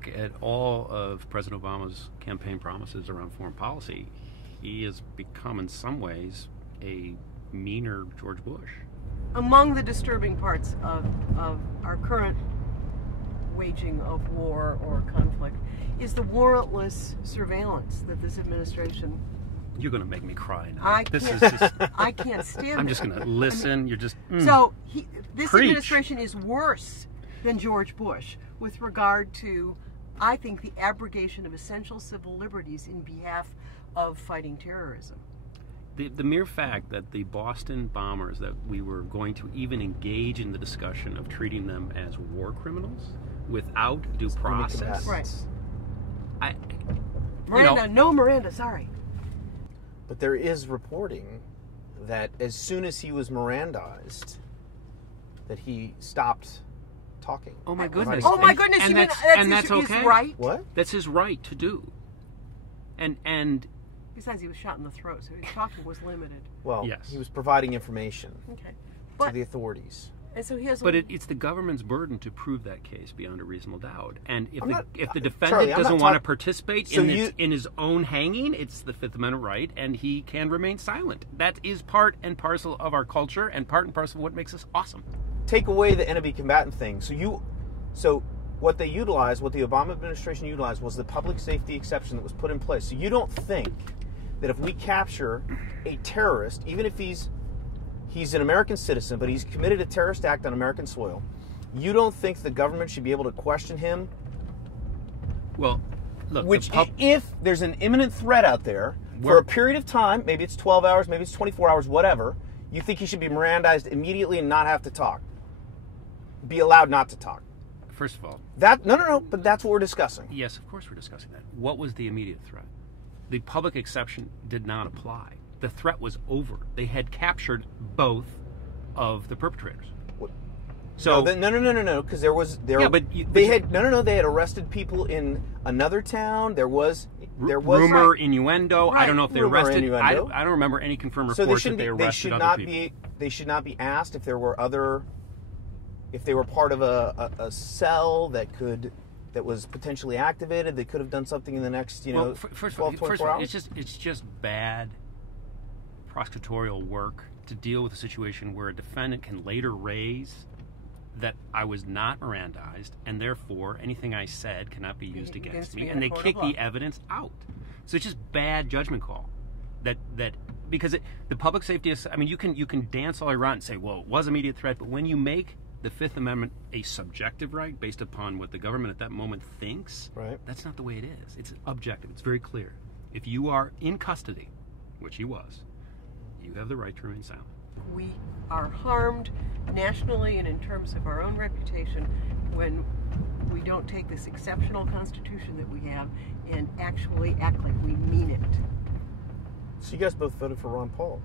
look at all of President Obama's campaign promises around foreign policy, he has become, in some ways, a meaner George Bush. Among the disturbing parts of our current waging of war or conflict is the warrantless surveillance that this administration... You're going to make me cry now. I can't stand I'm just going to listen. You're just... So this Preach. administration is worse than George Bush with regard to, I think, the abrogation of essential civil liberties in behalf of fighting terrorism. The mere fact that the Boston bombers, that we were going to even engage in the discussion of treating them as war criminals without due process. Right. Miranda, no Miranda, sorry. But there is reporting that as soon as he was Mirandized, that he stopped talking. Oh my goodness! Oh my goodness! And that's okay. His right. What? That's his right to do. And besides, he was shot in the throat, so his talking was limited. Well, yes. He was providing information to the authorities. And so he has. But it's the government's burden to prove that case beyond a reasonable doubt. And if the defendant Charlie, doesn't want to participate so in his own hanging, it's the Fifth Amendment right, and he can remain silent. That is part and parcel of our culture, and part and parcel of what makes us awesome. Take away the enemy combatant thing. So what they utilized, what the Obama administration utilized, was the public safety exception that was put in place. So you don't think that if we capture a terrorist, even if he's an American citizen, but he's committed a terrorist act on American soil, you don't think the government should be able to question him? Well, look, if there's an imminent threat out there for a period of time, maybe it's 12 hours, maybe it's 24 hours, whatever, you think he should be Mirandized immediately and not have to talk? Be allowed not to talk? First of all... No, but that's what we're discussing. Yes, of course we're discussing that. What was the immediate threat? The public exception did not apply. The threat was over. They had captured both of the perpetrators. What? So no, because they had arrested people in another town. There was rumor, innuendo. Right. I don't know if they arrested. I don't remember any confirmed reports that they arrested other people. They should not be asked if there were if they were part of a cell that was potentially activated. They could have done something in the next 12-24 hours. It's just bad prosecutorial work to deal with a situation where a defendant can later raise that I was not Mirandized, and therefore anything I said cannot be used against me, and they kick the evidence out. So it's just bad judgment call. That because the public safety is, I mean, you can dance all around and say, well, it was an immediate threat, but when you make the Fifth Amendment a subjective right based upon what the government at that moment thinks, that's not the way it is. It's objective. It's very clear. If you are in custody, which he was, you have the right to remain silent. We are harmed nationally and in terms of our own reputation when we don't take this exceptional Constitution that we have and actually act like we mean it. So you guys both voted for Ron Paul.